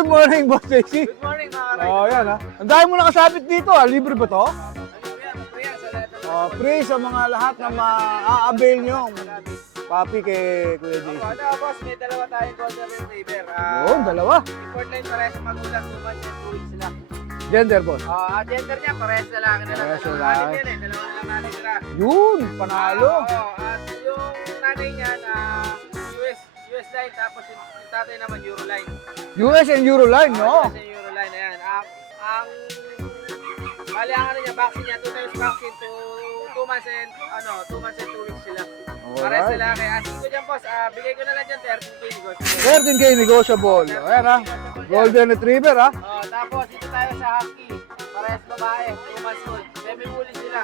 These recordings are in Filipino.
Good morning, Boss JC. Good morning mga. Oh, yan ha. Ang dami mo nakasabit dito ah. Libre ba to? Ano Oh, free sa mga lahat na ma-avail nyo. Papi kay Kuya JC. Ako, ano boss, may dalawa tayong golden retriever. Ah, Yun, dalawa. Import line parehas sa magulang, 2 months and 2 weeks sila. Gender, boss. Ah, ang gender niya, parehas lalaki na lang. Parehas lalaki. eh, dalawa na lang natin sila. Yun, panalo. Ah, Oo, at yung nanay niya na line, tapos yung, yung tatay naman Euroline. US and Euroline, Ah, no? US and Euroline, ayan. Ang, ang, bali ang ano niya, vaccine niya, 2 times vaccine, 2 2 months and, ano, 2 months and 2 weeks sila. Alright. lalaki. Asking ko dyan, boss, ah, bigay ko na lang dyan 13k negosyo. 13K negotiable. Ayan ha. Golden Retriever ha. Oh, tapos dito tayo sa Husky. Parehas babae, 2 months old. Semi bully sila.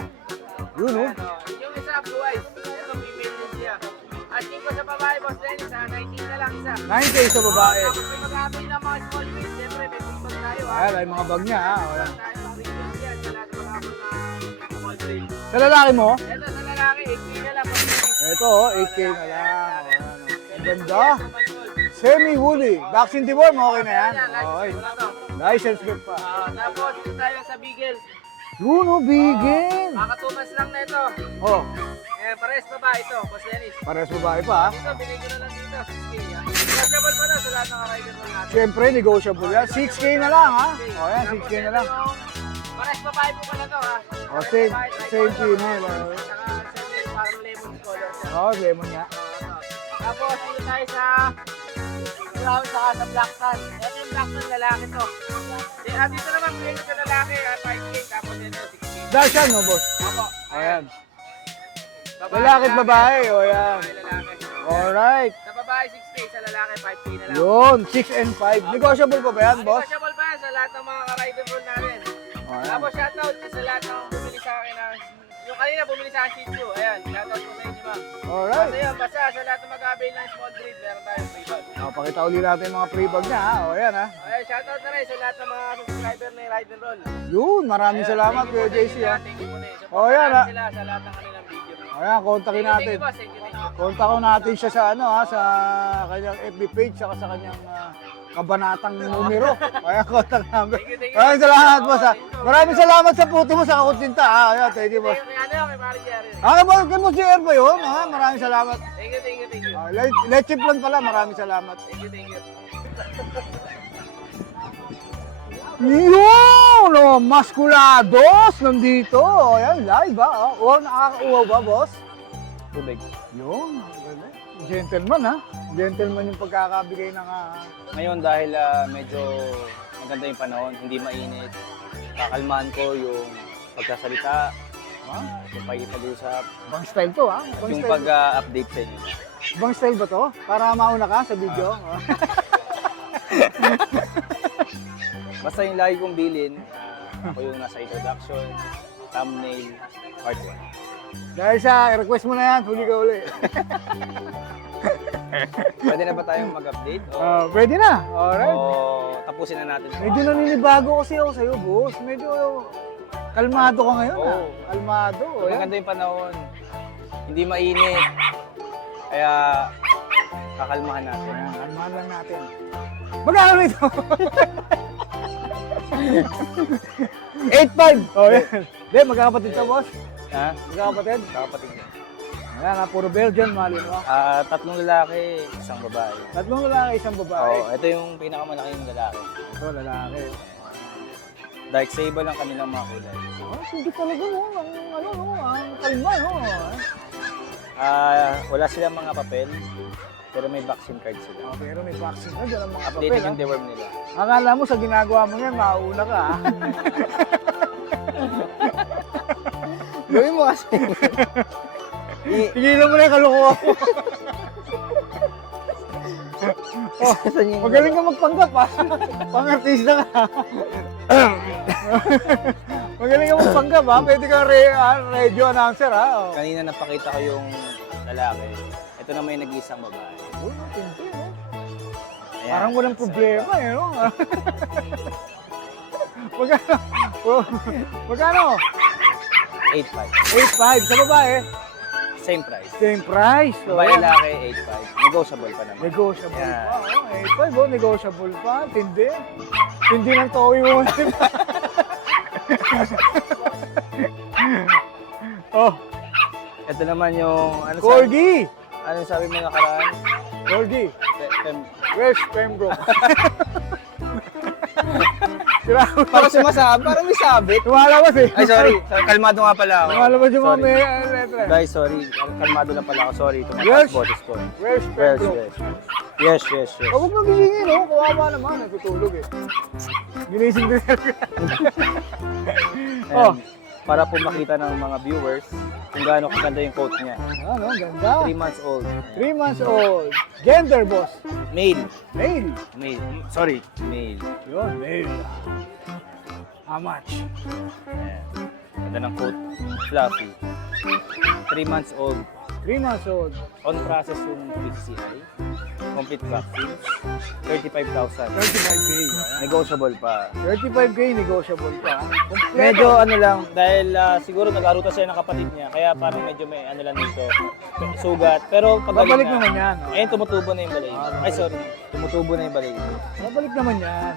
Yun oh. Ayan, oh. Yung isa blue eyes, ito female Asking ko sa babae, boss Dennis, ah, 19 na lang isa. 9K sa babae. Tapos may mag-aabay ng mga small breed, siyempre may big tayo ha. Ay mga bag niya ha. Tayo ang yan, sa lahat ng mga ng small breed. Sa lalaki mo, Ito sa lalaki, 8k na lang. ito oh, 8K na lang. Ang ganda. 2 months old. Semi-woolly. Vaccine deworm, okay na yan. Okay. license plate pa. Ah, tapos dito tayo sa Beagle. Yun oh, bigin. Maka 2 months lang na ito. Oh, Eh, pares pa ba ito, Boss Dennis? pares babae pa ha. Dito, binigyan ko na lang dito, 6K yan. Negotiable pa na sa lahat ng rider mo natin. Siyempre, negotiable yan. 6K na lang ha. O yan, 6K na lang. Pares babae po pala to ha. O, same, same female. oh. Saka same parang lemon color siya. Oh, lemon nga. Tapos dito tayo sa brown saka sa black sun. Ito yung black sun lalaki to. Eh, ah, dito naman ko sa lalaki, ah, 5K tapos ito 6K. Dahil siya, no, boss? Opo. Ayan. Babae, Lalaki at babae, o yan. Babae, lalaki. Alright. Sa babae 6K, sa lalaki 5K na lang. Yun, 6 and 5. Negotiable pa ba yan, boss? Negotiable pa yan sa lahat ng mga ka-rider roll namin. O, yan. Tapos shoutout sa lahat ng bumili sa akin na yung kanina bumili sa akin Shih Tzu. Ayan, shoutout po sa inyo ma'am. Basta Alright. yun, basta sa lahat ng mag-avail ng small breed, meron tayong free bag. O, pakita ulit natin yung mga free bag niya, ha? O, yan, ha? Ayan, shoutout na rin sa lahat ng mga subscriber ni Ride and Roll. Yun, maraming Ayan, salamat, thank you Kuya po JC, ha? Thank you po na yun. Oh, yan, ah. sila sa lahat ng. Ayan, kontakin natin. Kontakin natin siya sa ano ha, sa kanyang FB page saka sa kanyang ah, kabanatang numero. You, thank you. Maraming salamat boss ha. Maraming salamat sa puto mo sa kakuntinta ha. Ayan, thank you boss. Ano, kay Mari Jerry. Ah, Boss kay Boss ba yun? Ha? Maraming salamat. Thank you, thank you, thank you. Ah, le- Lechip lang pala, maraming salamat. Thank you, thank you. Yun! Oh, maskulados nandito. Ayan, live ha. O, nakakauwaw ba, boss? Tubig. Yun. Gentleman ha. Gentleman yung pagkakabigay ng ah, Ngayon dahil ah, medyo maganda yung panahon, hindi mainit, kakalmahan ko yung pagsasalita, ha? yung pag-usap, Bang style to ha? Bang yung style. pag-update sa inyo. Bang style ba to? Para mauna ka sa video? Ah. Basta yung lagi kong bilin, ah, ako yung nasa introduction, thumbnail, part 1. Dahil sa request mo na yan, huli ka uli. Pwede na ba tayong mag-update? O, Ah, pwede na. Alright. o tapusin na natin? Medyo naninibago kasi ako sa'yo, boss. Medyo kalmado ka ngayon ha. Oo. Kalmado. Oh. Maganda yung panahon, hindi mainit, kaya kakalmahan natin. Kalmahan lang natin. Magkano ito? 8.5. Oh, yan. Hindi, magkakapatid ka, boss. Ha? Magkakapatid. Kakapatid niya. Ayan ha, puro Belgian, malin mo. Ah, tatlong lalaki, isang babae. Tatlong lalaki, isang babae. Oo, ito yung pinakamalaking lalaki. Ito, lalaki. Dark sable ang kanilang mga kulay. Oh, sige talaga no, ang ano no, ang kalma no. Ah, wala silang mga papel, pero may vaccine card sila. Oh, pero may vaccine na dyan ang mga papel. Updated yung ha? deworm nila. Akala mo sa ginagawa mo yan, mauuna ka ha. Gawin mo kasi. I- Tigilan mo na yung kalokohan mo. Saan yung- Magaling ka magpanggap ha. Pang-artista ka. Magaling ka magpanggap ha. Pwede kang re- ah, radio announcer ha. Oh. Kanina napakita ko yung lalaki. Ito na may nag-iisang babae. Uy, matindi no. Ayan. Parang walang problema eh no. Magkano? Oh, Magkano? 8'5". 8.5 sa babae. same price. Same price. So, Babae laki, 8.5. Negotiable pa naman. Negotiable Yeah. pa. Oh, eh, pa, oh, negotiable pa. Tindi. Tindi ng toy mo. oh, Ito naman yung, ano Corgi. Ano sabi mo nakaraan? Pem- Where's Pembroke? Ko. Parang sumasabi, parang may sabit. Lumalabas eh. Ay, sorry. Sorry, Kalmado nga pala ako. Lumalabas yung mga Sorry. may uh, letra. Guys, sorry. Kalmado lang pala ako. Sorry. Yes. Tumataas boses ko. Where's Yes, Pembroke? yes. Yes, yes, yes. Oh, huwag mo gisingin, oh. Kawawa naman. Natutulog eh. Ginising din Oh. And para po makita ng mga viewers kung gaano kaganda yung coat niya. Ano, ganda. 3 months old. 3 months old. Gender boss. Male. Male. Male. Mm, Sorry. Male. Yun, male. How much? Ayan. Ganda ng coat. Fluffy. 3 months old. 3 months old. On process yung PCCI. Complete vaccines. 35,000. 35K. Negotiable pa. 35K negotiable pa. Kompleto. Medyo ano lang, dahil ah, siguro nag-aruta siya ng kapatid niya, kaya parang medyo may ano lang dito, sugat. Pero pag Babalik naman yan. oh. Ayun, tumutubo na yung balay. Ay, sorry. Tumutubo na yung balay. Babalik naman yan.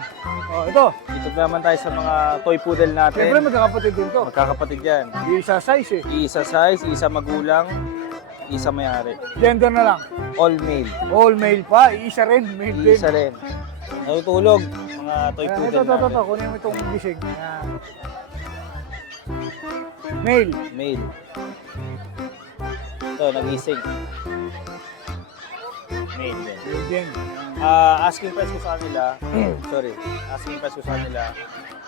Oh, ito. Dito naman tayo sa mga toy poodle natin. Siyempre magkakapatid din to. Magkakapatid yan. Isa size eh. Isa size, isa magulang, isa may-ari. Gender na lang. All male. All male pa. Isa rin. Male din. Isa rin. Natutulog, mga toy Ayan, poodle ito, ito, ito, ito. Kunin mo itong gising. Ayan. Male. Male. Ito, nagising. Male din. Male din. Ah, asking price ko sa kanila, sorry, asking price ko sa kanila,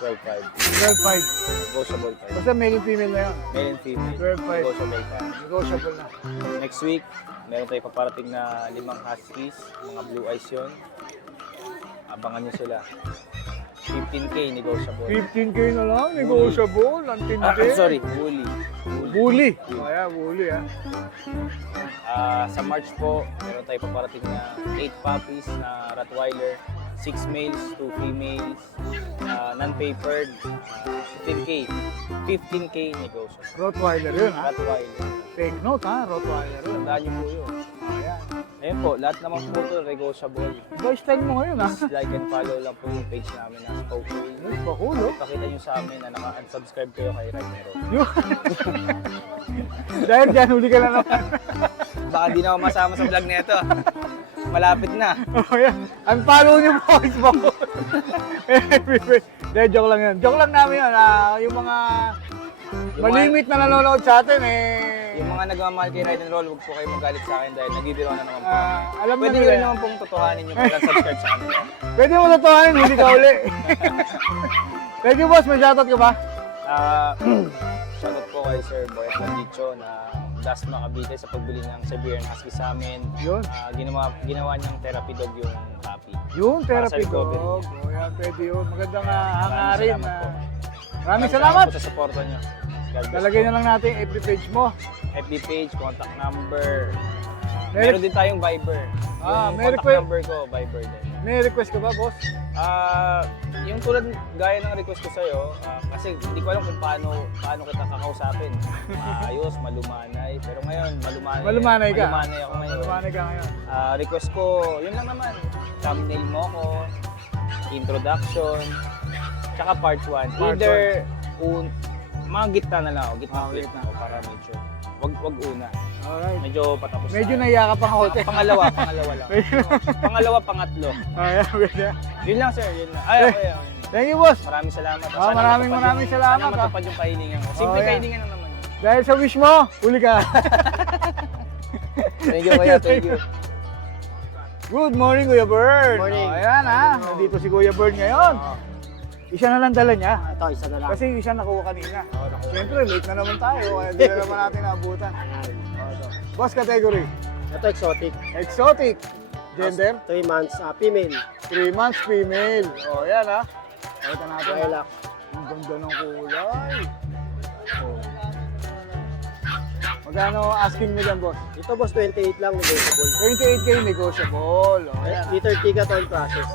12.5. 12.5. Negotiable pa. Basta male and female na yan. Male and female. 12.5. Negotiable pa. Negotiable na. Next week, meron tayo paparating na limang huskies, mga blue eyes yun. Abangan nyo sila. 15k negotiable. 15K na lang. Negotiable. Ang tindi. Ah, sorry. Bully. Oh, yeah, bully ah. Ah, sa March po, meron tayo paparating na 8 puppies na Rottweiler, 6 males, 2 females, ah, non-papered, ah, 15k. 15k negotiable. Rottweiler yun ha. Rottweiler. Take note ha. Rottweiler yun. Tandaan nyo po yun. Ayan. Ayun po, lahat naman po ito negotiable. Iba style mo ngayon ha. Just like and follow lang po yung page namin na Spoken. Yes, bakulo. Pakita nyo sa amin na naka-unsubscribe kayo kay Mero. Yun. Dahil dyan, huli ka na naman. Baka di na ako masama sa vlog nito. Malapit na. Oh, yan. Unfollow niyo po is bakul. Dahil joke lang yan. Joke lang namin yan. ah, yung mga Yung malimit na nanonood sa atin eh. Yung mga nagmamahal kay Ride and Roll, huwag po kayo magalit sa akin dahil nagbibiro na naman po. ah, alam Pwede nyo nila. naman pong totohanin yung pag-subscribe sa kanila. Pwede mo totohanin, huli ka uli. Thank you boss, may shoutout ka ba? Ah, shoutout po kay Sir Boyet Landicho na Dasma Cavite sa pagbili ng Siberian Husky sa amin. Yun. Ah, ginawa, ginawa niyang therapy dog yung puppy. Yun, Para sa therapy recovery. dog. O yan, pwede yun. Magandang Maraming hangarin. salamat po. ah. Maraming salamat. po sa suporta niyo. God bless Lalagay po. na lang natin yung FB page mo. FB page, contact number. Meron din tayong Viber. Ah, yung may contact request- number ko, Viber din. May request ka ba, boss? Ah, yung tulad gaya ng request ko sa iyo, kasi hindi ko alam kung paano paano kita kakausapin. Maayos, malumanay. Pero ngayon, malumanay. Malumanay ka. Malumanay ako ngayon. Malumanay ka ngayon. Ah, request ko, yun lang naman. Thumbnail mo ko, introduction, tsaka part 1. Part Either un, mga gitna na lang ako, gitna Ah, clip gitna. ako para medyo wag wag una. Alright. Medyo patapos Medyo na. naiya ka pang hote. Pangalawa, pangalawa lang. pangalawa, pangatlo. Ayan, pwede. Yun lang sir, yun lang. Ay, okay, okay. Thank you, boss. Maraming salamat. Ah, maraming matupad maraming yung, salamat, Sana ah. matupad yung kahilingan ko. Simple Oh, yeah. kahilingan lang naman. yun. Dahil sa wish mo, huli ka. Thank you, kuya. Thank you. Good morning, Kuya Bird. Morning. Oh, ayan ha, nandito si Kuya Bird ngayon. Isa na lang dala niya. Ito, isa na lang. Kasi yung isa nakuha kanina. Siyempre, late na naman tayo. Kaya hindi na naman natin naabutan. Oh. Boss category, Ito, exotic. exotic. Gender, 3 months, ah, female. 3 months female. O, oh, yan ha. Pakita natin. ha. Lilac. Ang ganda ng kulay. Oh. Magkano asking mo dyan, boss? Ito, boss, 28 lang, negotiable. 28k negotiable. O, yan ha. Liter ticket on process.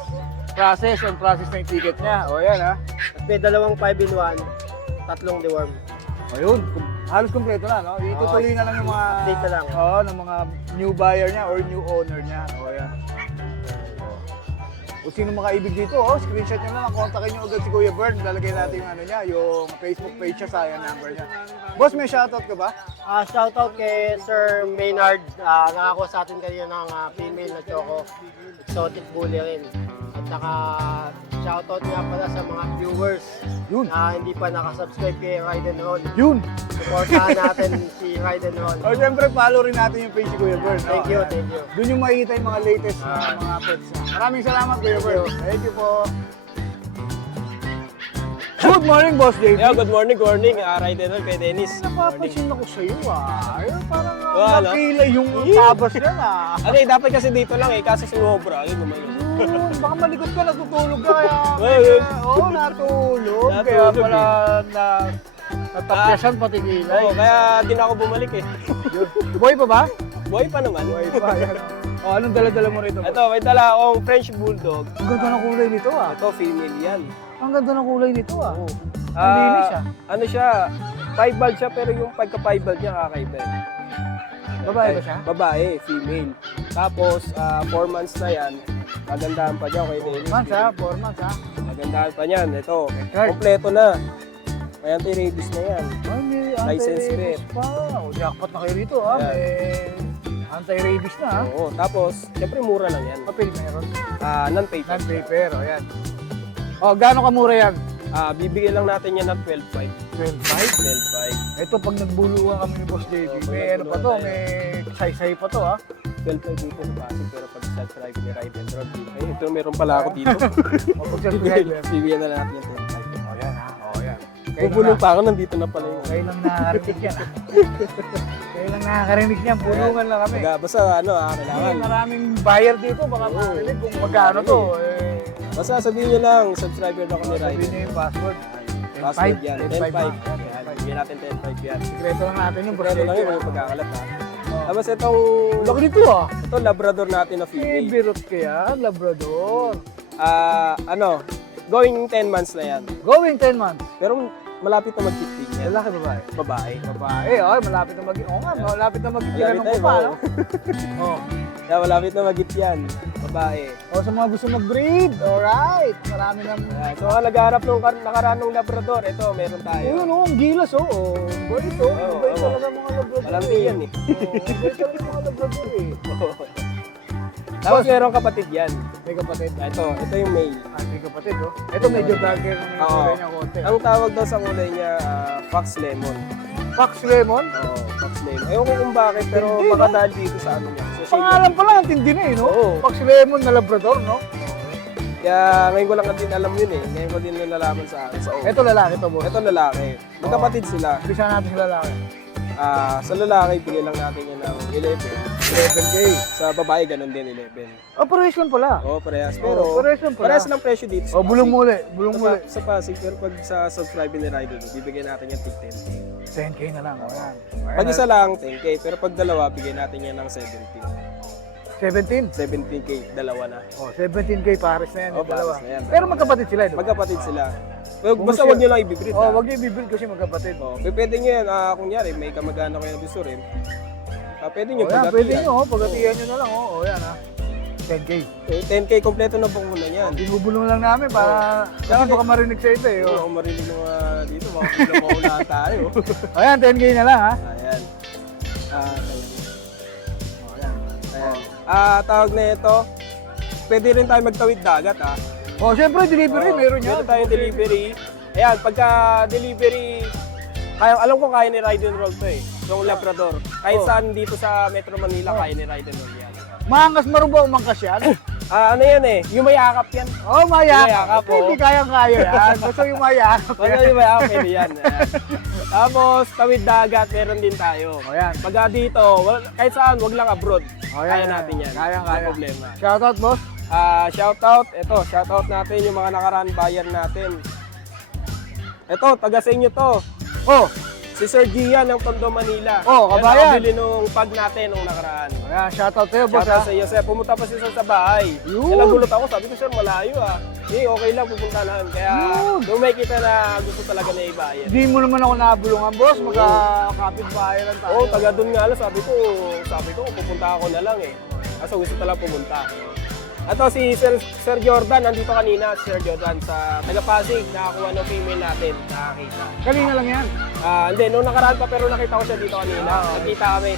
Process, on process yung ticket niya. O, yan ha. At may dalawang 5 in 1, tatlong deworm. Ayun, Halos kompleto na, no? Itutuloy na lang yung mga... Update na lang. Oo, ng mga new buyer niya or new owner niya. O, yan. Kung sino makaibig dito, oh, screenshot nyo na lang, kontakin nyo agad si Kuya Bird. Lalagay natin yung ano niya, yung Facebook page niya sa yung number niya. Boss, may shoutout ka ba? Ah, shoutout kay Sir Maynard. Ah, nangako sa atin kanina ng ah, female na choco. Exotic bully rin. At saka shoutout nga pala sa mga viewers Yun. na hindi pa nakasubscribe kay Ride and Roll. Yun. Supportahan natin si Ride and Roll. O, syempre, follow rin natin yung page ni Kuya Bird. Thank you, thank you. Doon yung makikita yung mga latest na mga pets. niya. Maraming salamat, Kuya Bird. Thank you po. Good morning, Boss JP. Yeah, good morning, good morning. Uh, ride and roll kay Dennis. Napapansin ako sa iyo ah. Ayun, parang uh, Wala. nakilay yung tabas yan ah. Okay, dapat kasi dito lang eh, kaso sumobra. Ayun. Yun, baka malikot ka, natutulog ka. Kaya, well. oo, oh, natulog. Kaya Natulog pala na, natapyasan pati kilay. Oo, kaya di na ako bumalik eh. Boy pa ba? Boy pa naman. Boy pa, yan. Oh, anong dala-dala mo rito? Ito, may dala akong French Bulldog. Ang ganda ng kulay nito ah. Ito, female yan. Ang ganda ng kulay nito ah. Ang Ah, linis ah. Ano siya, five bald siya pero yung pagka-five bald niya kakaiba. eh. Babae ba siya? Babae, female. Tapos, ah, four months na yan. Magandahan pa dyan kay Dennis. Months ah, four months ah. Magandahan pa niyan. Ito, Card. kompleto na. May anti-rabies na yan. Ay, may License anti-rabies pa. O, jackpot na kayo rito ah. Yan. May anti-rabies na ah. Oo, tapos, syempre mura lang yan. Papel meron. Ah, non-paper. Non-paper, o yan. O, gaano kamura yan? Ah, bibigyan lang natin yan ng 12.5. 12.5. 12.5. Ito pag nagbuluhan kami ni Boss JB, Oo, may ano pa to, may say-say pa to ah. 12.5 dito sa Pasig, pero pag subscribe ni Ride and dito. Ay, ito meron pala ako dito. O pag yan. bibigyan na natin yung 12.5. O yan ha, o yan. Bubulong pa ako, nandito na pala yung... Kayo lang nakakarinig yan ah. Kayo lang nakakarinig yan, bulungan lang kami. Baga, basta ano ah, Kasi kailangan. maraming buyer dito, baka makarinig kung magkano to. Eh, Basta sabihin nyo lang, subscriber na ako ni Ride. sabihin niyo yung password. Password yan, 10.5 10.5. na. Yan, bigyan natin 10.5 yan. Sikreto lang natin yung Sigurado lang yun, yung pagkakalat ha. Tapos itong, Laki nito ah. ito Labrador natin na Eh, female. birot kaya, Labrador. Ah, ano, going 10 months na yan. Going 10 months. Pero malapit na mag-15 yan. Lalaki babae. Babae. Babae, oh, malapit na mag Oo nga, malapit na magkikita Malapit ng tayo, oo. no? oh. Yeah, malapit na mag yan. Babae. oh, sa mga gusto mag-breed, alright. Marami nang... Ayan. So, ang nag-aarap nung kar- nakaraan ng Labrador, ito, meron tayo. Ayun, oh, ang gilas, oh. oh. Bait, oh. Oo, Bait oo. talaga mga Labrador. Malandi yan eh. Oh, bait talaga mga Labrador, eh. Tapos meron kapatid yan. May kapatid. Ito, ito yung male. Ah, may kapatid, oh. Ito medyo darker ng Oo. kulay niya konti. Ang tawag daw sa kulay niya, ah, Fox Lemon. Fox Lemon? Oo, Fox Lemon. Ewan ko kung bakit, pero Hindi, baka no? dahil dito sa ano niya. So, shade Pangalan pa lang, ang tindi na, eh, no? Oo. Fox Lemon na Labrador, no? Kaya ngayon ko lang din alam yun eh. Ngayon ko din nalalaman sa akin. Sa O. Ito lalaki to, boss. Ito lalaki. Magkapatid sila. Umpisa natin sa lalaki. Ah, sa lalaki, bigyan lang natin yan ng 11. 11K. Sa babae, ganun din 11. Operation pala. Oo, parehas. Oh, Pero, operation pala. parehas ng presyo dito. sa Oh, bulong Pasig. bulong Sa, muli. sa Pasig, pero pag sa subscribe ni Rider, bibigyan natin yan tig 10k. 10k na lang. Oh, yan. Pag isa lang, 10k. Pero pag dalawa, bigyan natin yan ng 17. 17. 17k, dalawa na. Oh, 17k pares na yan, Oh, yung dalawa. pares na yan. Pero magkapatid sila, di ba? Magkapatid sila. Pero basta gusto- wag nyo lang ibibrit. Oh, wag niyo i-build kasi magkapatid. Oh, p- pwede nyo yan, ah, kunyari, may kamag-anak kayo na gusto rin. Ah, pwede nyo Oh, yan, pagatian. pwede nyo, oh, pagatiyan nyo na lang, oh. Oh, yan, ha. 10k. Eh, 10k kompleto na po muna yan. Binubulong lang namin para kasi baka marinig sa ito, eh. Hindi Oh. marinig ng mga dito, baka bigla maunahan tayo. oh, yan, 10k na lang, ha. Ayan. Ah, ayan. Oh, yan. Ayan. Ah, tawag na ito. Pwede rin tayo magtawid dagat, ah. Oh, syempre, delivery, Oo, meron yan. Meron tayong delivery. Ayan, pagka delivery, kaya, alam ko kaya ni Ride and Roll to eh. Yung Labrador. Kahit Oh. saan dito sa Metro Manila, kaya ni Ride and Roll yan. Maangas maruba umangkas yan. Ah, ano yan eh? Yung mayakap yan. Oh, mayakap. Mayakap, oh. Hindi kayang-kaya yan. Gusto yung mayakap. Basta yung mayakap, pwede yan. Ayan. Tapos, tawid dagat, meron din tayo. Oh, yan. Pagka dito, wal- kahit saan, wag lang abroad. Oh, kaya yan, natin yan. Kaya, Walang kaya. problema. Shoutout, boss. Ah, shoutout, ito, shoutout natin yung mga nakaraan buyer natin. Ito, taga sa inyo to. Oh, Si Sir Gian ng Tondo, Manila. Oh, Yan, kabayan. nakabili nung pag natin nung nakaraan. Ayan, shoutout sa'yo, boss, Shoutout sa iyo, sir. Pumunta pa siya sa bahay. Yun. Kaya nagulat ako, sabi ko, sir, malayo ah. Eh, okay lang, pupunta lang. Kaya, Yun. nung may kita na gusto talaga na ibayad. Hindi mo naman ako nabulungan, boss. Magkakapit bahay lang tayo. Oo, oh, taga doon nga lang, sabi ko, sabi ko, pupunta ako na lang eh. Kaso gusto talaga pumunta. Ato si Sir, Sir Jordan, nandito kanina, si Sir Jordan sa taga Pasig, nakakuha ng female natin, nakakita. Kanina lang yan. Ah, hindi, nung nakaraan pa pero nakita ko siya dito kanina. Ah, okay. Nakita kami.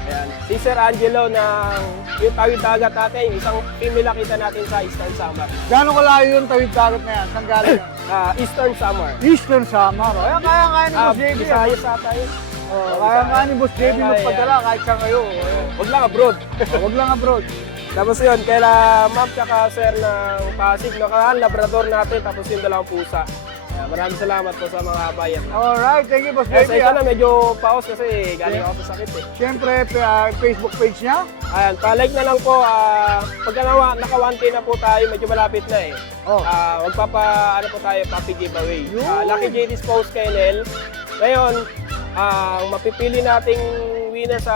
Ayan. Si Sir Angelo ng yung tawid dagat natin, isang female nakita natin sa Eastern Summer. Gano'ng kalayo yung tawid dagat na yan? Saan galing yan? Ah, Eastern Summer. Eastern Samar. oh. Ayan, kaya-kaya ni Ah, Boss JB. ah. Visayas ata yun. Oh, Kaya-kaya ni Boss JB Kaya, magpadala kahit saan kayo. Ayan. Huwag lang abroad. Oh, Huwag lang abroad. Tapos yun, kaila ma'am tsaka sir ng Pasig, nakaraan, labrador natin, tapos yung dalawang pusa. Kaya maraming salamat po sa mga bayan. Alright, thank you, Boss JB. sa ito ah. na, medyo paus kasi galing ako sa sakit eh. Siyempre, pa- Facebook page niya. Ayan, pa-like na lang po. ah pagka nawa, naka 1K na po tayo, medyo malapit na eh. Oh. Ah, wag pa pa, ano po tayo, papi giveaway. Yun. Ah, Lucky J Dispose KNL. Ngayon, ang mapipili nating winner sa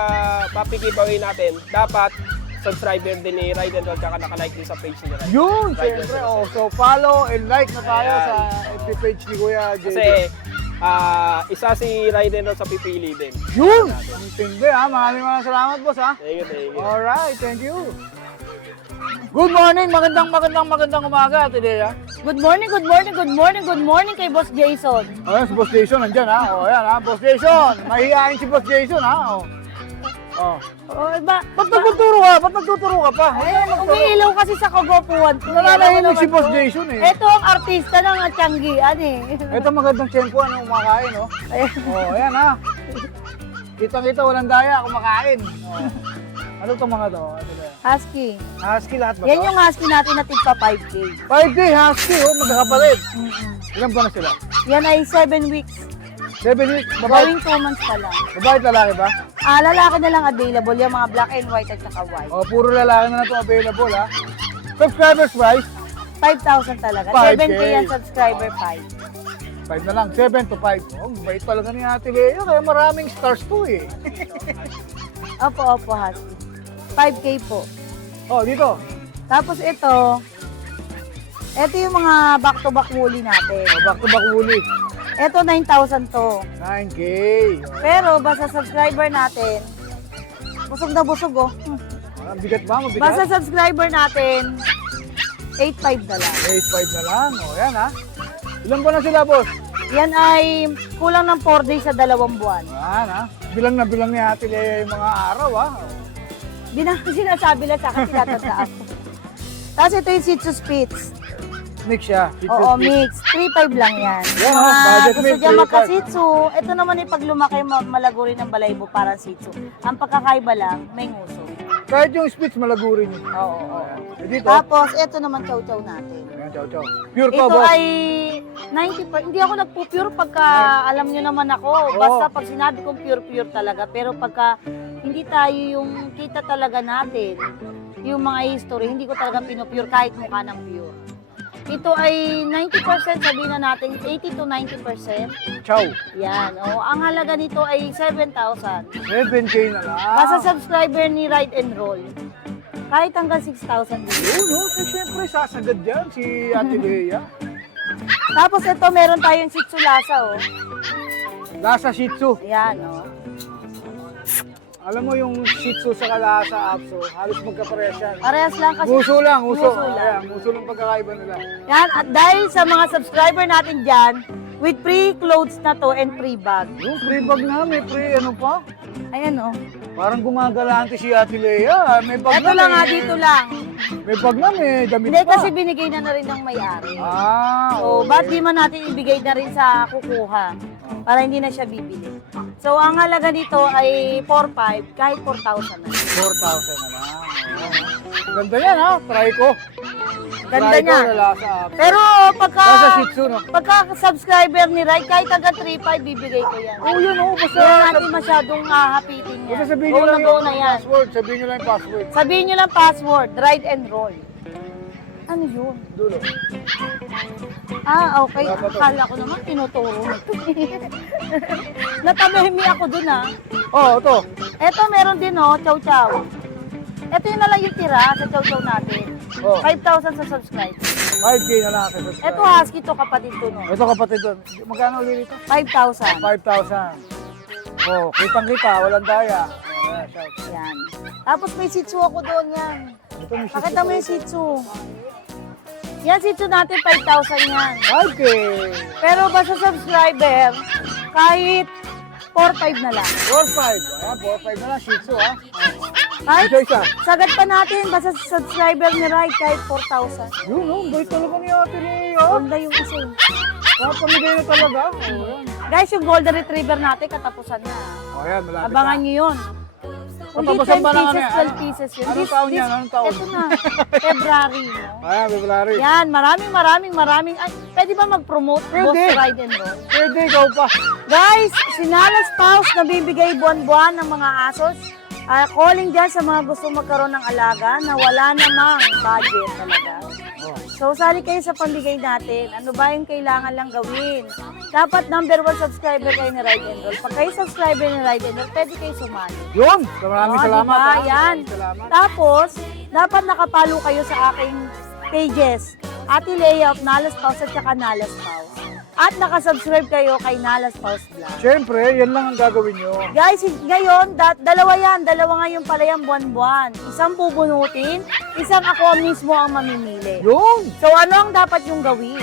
papi giveaway natin, dapat subscriber din ni Ride and Roll tsaka naka-like din sa page ni Ride. Yun, siyempre. Oh, so follow and like na tayo Ayan. sa FB page ni Kuya JB. Kasi ah, isa si Ride and Roll sa pipili din. Yun! Ang tindi ha. Maraming maraming salamat, boss ha. Thank you, thank you. Alright, thank you. Good morning, magandang magandang magandang umaga, Ate Dea. Good morning, good morning, good morning, good morning kay Boss Jason. Ayan, si Boss Jason nandyan ha. O, ayan ha, Boss Jason. Mahihain si Boss Jason ha. O. Oh. Oh, iba, Ba't nagtuturo ka? Ba't nagtuturo ka pa? Ayan, umiilaw kasi sa kagopuan. Nananahimik si Boss Jason eh. Ito ang artista ng Tianggian eh. Ito magandang tiyempo ano kumakain, no? Ayan. Oh, ayan ha. Kitang-kita walang daya kumakain. Oh. Ano itong mga to? Ito ba? Husky. Husky lahat ba Yan to? yung husky natin na tigpa 5K. 5 day husky, oh, magkakapalit. Mm-mm. Ilan ba na sila? Yan ay 7 weeks. 7 weeks, babae, Going 2 months pa lang. babae at lalaki ba? Ah, lalaki na lang available. Yung mga black and white at saka white. Oh, puro lalaki na na ito available ha. Subscribers price, 5,000 talaga. 5K. 7K yan subscriber 5. 5 na lang, 7 to 5. Oh, bait talaga ni Ate Leo, kaya maraming stars to eh. Opo, opo, husky. 5K po. Oh, dito. Tapos ito, ito yung mga back-to-back woolly natin. Oh, back to back woolly. Ito 9,000 to. 9K. Pero basta subscriber natin, busog na busog oh. Hmm. Ah, bigat ba? Mabigat? Basta subscriber natin, 8,500 na lang. 8.5 na lang. O, yan ha. Ilan ba na sila, boss? Yan ay kulang ng 4 days sa dalawang buwan. Yan ha. Bilang na bilang ni Ate Lea yung mga araw ha. Di na sinasabi lang sa akin, tinatandaan. Tapos ito yung Shih Tzu Spitz. Mix siya. Oo, mix. 3,500 lang yan. Yan, Mga oh, budget gusto mix, dyan 3,500. magka-Shih Tzu, ito naman yung pag lumaki, ma- malago rin ang balaybo parang Shih Tzu. Ang pagkakaiba lang, may nguso. Kahit yung Spitz, malago rin yun. Oo, oo. Eh, dito. Tapos, ito naman chow-chow natin. Ayan, chow chow. Pure to, Ito boss. ay 90 pa. Hindi ako nagpo-pure pagka alam nyo naman ako. Basta pag sinabi kong pure-pure talaga. Pero pagka hindi tayo yung kita talaga natin, yung mga history, hindi ko talaga pinupure kahit mukha ng pure. Ito ay 90% sabihin na natin, 80 to 90%. Chow. Yan. O, ang halaga nito ay 7,000. 7K na lang. Basta subscriber ni Ride and Roll. Kahit hanggang 6,000 din. Yun, no? Eh, syempre, sasagad dyan si Ate Lea. Tapos ito, meron tayong Shih Tzu Lhasa, oh. Lasa Shih Tzu. Ayan, oh. Alam mo yung Shih Tzu sa Lasa Apso, halos magkaparehas yan. Parehas lang kasi. Muso lang, muso. Muso lang. Ayan, muso lang pagkakaiba nila. Yan, at dahil sa mga subscriber natin dyan, with free clothes na to and free bag. Yung free bag na, may free ano pa? Ayan, oh. Parang gumagalante si Ate Lea. May bag Ito na, lang may, nga, dito lang. May bag na, may damit Hindi, pa. kasi binigay na na rin ng may-ari. Ah, So, okay. ba't di man natin ibigay na rin sa kukuha? Para hindi na siya bibili. So, ang halaga nito ay 4,500, kahit 4,000 na. 4,000 na lang. Ganda yan ha, try ko. Ganda try niya. ko na Lasa. Pero pagka, Lasa Shih Tzu, no? pagka subscriber ni Rai, kahit hanggang 3,500, bibigay ko yan. Oh, yan oh, basta. Hindi natin masyadong hahapitin yan. Basta sabihin nyo lang yung na yan. password. Sabihin nyo lang yung password. Sabihin nyo lang password, ride and roll. Ano yun? Dulo. Ah, okay. Akala ko naman tinuturo mo ito. Natamahimi ako dun ah. Oh, ito. Eto meron din oh, chow chow. Eto yun na lang yung tira sa chow chow natin. Oh, 5,000 sa subscribe. 5K na lang ako. subscribe. Eto husky to kapatid to no. Ito kapatid doon. Magkano ulit ito? 5,000. 5,000. Oh, kitang kita, walang daya. Ayan. Tapos may shih tzu ako doon yan. Ito may Pakita mo yung shih tzu. Yan tzu natin 5,000 yan. 5K. Pero basta subscriber, kahit 4,500 na lang. 4-5. Ayan, 4-5 na lang. Shih Tzu, ha? Kahit isa. sagat pa natin, basta subscriber ni Ride kahit 4,000. Yun, oh, bait talaga ni Ate Leo. Ganda yung isa. eh. Kapamigay na talaga. Oh, yan. Guys, yung golden retriever natin, katapusan na. Oh, yan, malapit Abangan na. nyo yun. Hindi Katapusan 10 pa lang ano pieces, yan? 12 pieces yun. Anong taon yan? Anong taon? Ito na, February. No? Ayan, February. Yan, maraming maraming maraming. Ay, pwede ba mag-promote? Pwede. Boss Ride and Roll. Pwede, ikaw pa. Guys, sinalas spouse na bibigay buwan-buwan ng mga asos. Ah, calling dyan sa mga gusto magkaroon ng alaga na wala namang budget talaga. Oh. So, sali kayo sa pamigay natin. Ano ba yung kailangan lang gawin? Dapat number one subscriber kayo ni Ride and Roll. Pag kayo subscriber ni Ride and Roll, pwede kayo sumali. Yun. Maraming Oh, salamat. diba? ha? Yan. Salamat. Tapos, dapat nakapalo kayo sa aking pages. Ate Lea of Nalas Pause at saka Nalas Pause. At nakasubscribe kayo kay Nalas Pause Vlog. Siyempre, yan lang ang gagawin nyo. Guys, ngayon, da- dalawa yan. Dalawa ngayon pala yung buwan-buwan. Isang bubunutin, isang ako mismo ang mamimili. Yun. So, ano ang dapat yung gawin?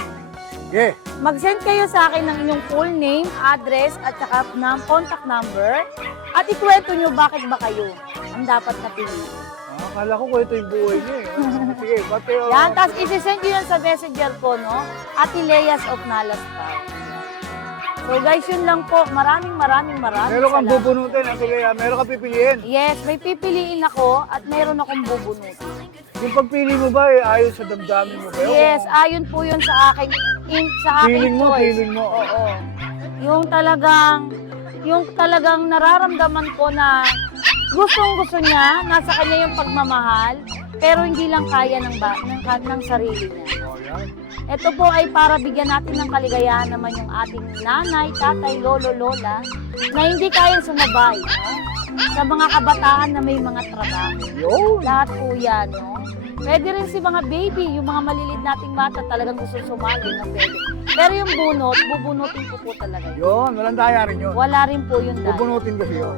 Yeah. Mag-send kayo sa akin ng inyong full name, address, at saka ng contact number. At ikwento nyo bakit ba kayo ang dapat napili. Ah, akala ko ito yung buhay niya eh. Sige, pati oh. Yan, tapos isi-send nyo yan sa messenger ko, no? Ate Leas of Nalas Park. So guys, yun lang po. Maraming maraming maraming Meron kang salamat. bubunutin, Ate Lea. Meron kang pipiliin. Yes, may pipiliin ako at meron akong bubunutin. Yung pagpili mo ba eh, ayon sa damdamin mo ba? Yes, ayon po yun sa aking in, sa aking Feeling mo, choice. feeling mo. Oo. Yung talagang yung talagang nararamdaman ko na gustong gusto niya, nasa kanya yung pagmamahal, pero hindi lang kaya ng, ba, ng, ng sarili niya. Ito po ay para bigyan natin ng kaligayahan naman yung ating nanay, tatay, lolo, lola na hindi kayang sumabay no? sa mga kabataan na may mga trabaho. Yun. Lahat po yan, no? Pwede rin si mga baby, yung mga malilid nating bata talagang gusto sumali na pwede. Pero yung bunot, bubunutin ko po talaga yun. Yun, walang daya rin yun. Wala rin po yun dahil. Bubunutin kasi yun.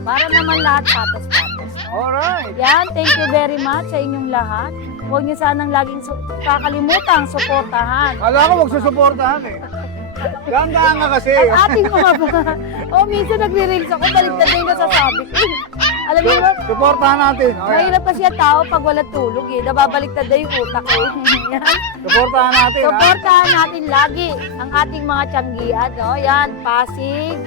Para naman lahat patas-patas. Alright. Yan, thank you very much sa inyong lahat. Huwag niyo sanang laging su- kakalimutang suportahan Kala ko magsusuportahan eh. Gandaan ka kasi. ang ating mga Oh, minsan nagre-reels ako, baliktad na yung nasasabi ko. Alam ba, Suportahan natin. Okay. mahirap pa siya tao pag wala tulog eh. Nababaliktad na yung utak eh. Suportahan natin. ha? Suportahan natin lagi ang ating mga tiyanggian. No? Yan, Pasig,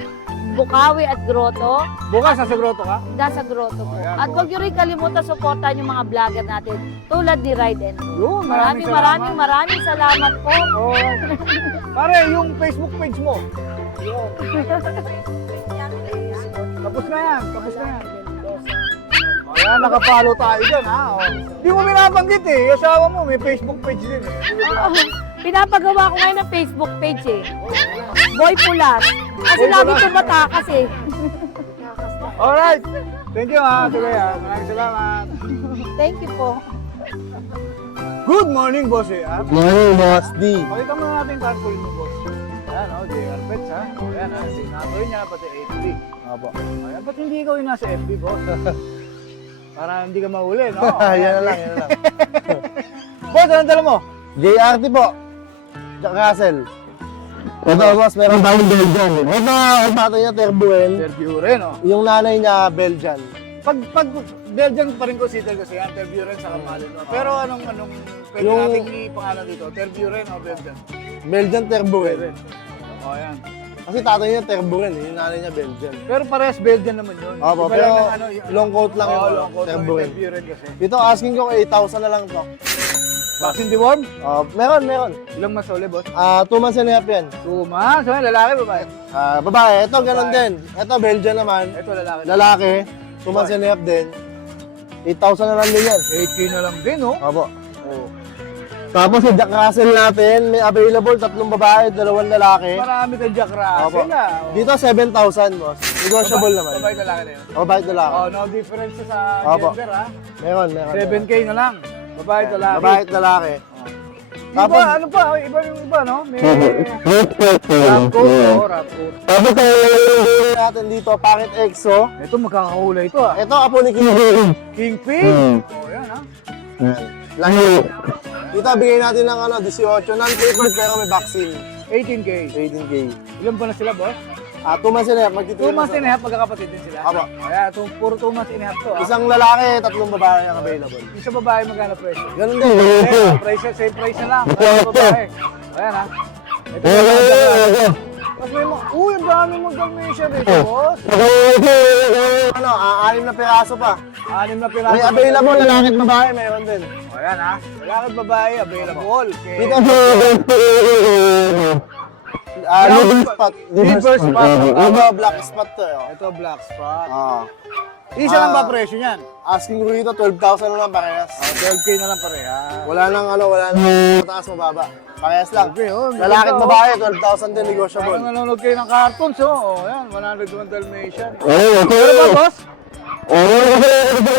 Bukawi at Grotto. Bukas sa Sagroto ka? Nasa Grotto po. Ayan, At huwag niyo rin kalimutan suportahan yung mga vlogger natin tulad ni Ride and Roll. Yun, Maraming maraming maraming salamat po. Alright. Pare, yung Facebook page mo. Yun. Tapos na yan. Tapos na yan. Ayan, nakapalo tayo dyan ha. Oh. Hindi mo binabanggit eh. Yung asawa mo, may Facebook page din eh. Oo. Pinapagawa ko ngayon ng Facebook page eh. Boy Pulas. Kasi lagi Pulas. tumatakas eh. Alright. Thank you ha. Tuloy ha. Maraming salamat. Thank you po. Good morning, boss eh. Ha? Morning, Boss D. Pakita mo natin yung tarpaulin mo, boss. Ayan, oh, JR Pets, ha? O, yan, ha? Sinatoy niya, pati FB. Opo. Ayan, ba't hindi ikaw yung nasa FB, boss? Para hindi ka mahuli, no? yan na lang, yan na lang. Boss, anong dala mo? JRT po. Jack Russell. Ito, boss, meron tayong Belgian. Ito, ang tatay niya, Terbuel. Interview rin, no? Yung nanay niya, Belgian. Pag, pag Belgian pa rin consider kasi yan, interview rin sa Kamalin, no? Pero anong, anong, pwede Yung- natin ipangalan dito? Interview rin o Belgian? Belgian Terbuel. Pwede. O, yan. Kasi tatay niya, Terbuel. eh. Yung nanay niya, Belgian. Pero parehas Belgian naman yun. Opo, Iba pero lang ng ano, y- long coat lang Oo, yung long coat lang, Terbuel. interview rin kasi. Ito, asking ko, 8,000 na lang to. Vaccine deworm? Ah, meron, meron. Ilang mas ulit, boss? Ah, two months and a half yan. Two months. So, lalaki, babae? Ah, babae, ito ganun din. Ito, Belgian naman. Ito, lalaki. Lalaki, two months and a half din. 8,000 na lang din yan. 8K na lang din, oh. Opo. Oh. Tapos yung Jack Russell natin, may available, tatlong babae, dalawang lalaki. Marami kang Jack Russell Opo. ah. Oh. Dito, 7,000, boss. Negotiable naman. Babae lalaki na yun. O, bakit lalaki? Oh, no difference sa Opo. gender ha. Meron, meron. 7K na lang. Babae at lalaki. Babae at lalaki. Iba, Tapos- ano pa? Iba yung iba, no? May rap coat, oh, rap coat. Tapos ang natin dito, Packet EXO. Ito, magkakahulay ito ah. Ito, apo ni King. Kingpin. Hmm. Oh, yan ha. Lagi. Dito, bigay natin ng ano, 18. Non-paper pero may vaccine. 18K. 18K. Ilan ba na sila, boss? Ah, 2 months na, magti 2 months and a half, magkakapatid din sila. Apo. Kaya, ito, puro 2 months and a half to ah. Isang lalaki, tatlong babae ang available. Yung sa babae, magkano presyo? Ganun din. Eh, price, same price na lang. Kaya sa babae. Ayan ha. Ito yung mga may uy, ang dami mong dalmatian dito, boss. ano, ah, anim na piraso pa. Anim na piraso. May available, lalaki at babae, meron din. O yan ha. Lalaki at babae, available. Okay. Dito, Ah, living spot. Liver spot. Ito, black spot to. eh, oh. Ito, black spot. Ah. Isa lang ba Ah. presyo niyan? Asking ko rito, 12,000 na lang parehas. Oh, 12K na lang pareha. Wala nang ano, wala nang mataas mababa. Parehas lang. Okay, oh, Lalaki at oh. babae, 12,000 din negotiable. Parang nanonood kayo ng cartoons, oh. oh yan, 101 Dalmatian. Ano ba, boss?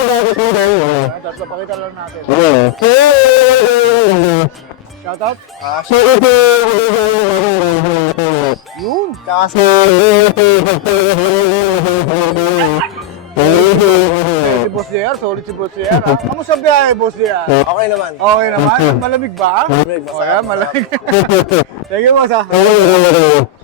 Ayan, tatlo pakita lang natin. Shoutout. Ah, Yun. Tsaka si... Eh, si Boss JR, solid si Boss JR. ha? Kamusta ang biyahe, Boss JR? Okay naman. Okay naman? Malamig ba? Malamig, O yan, malamig. Thank you, boss ha.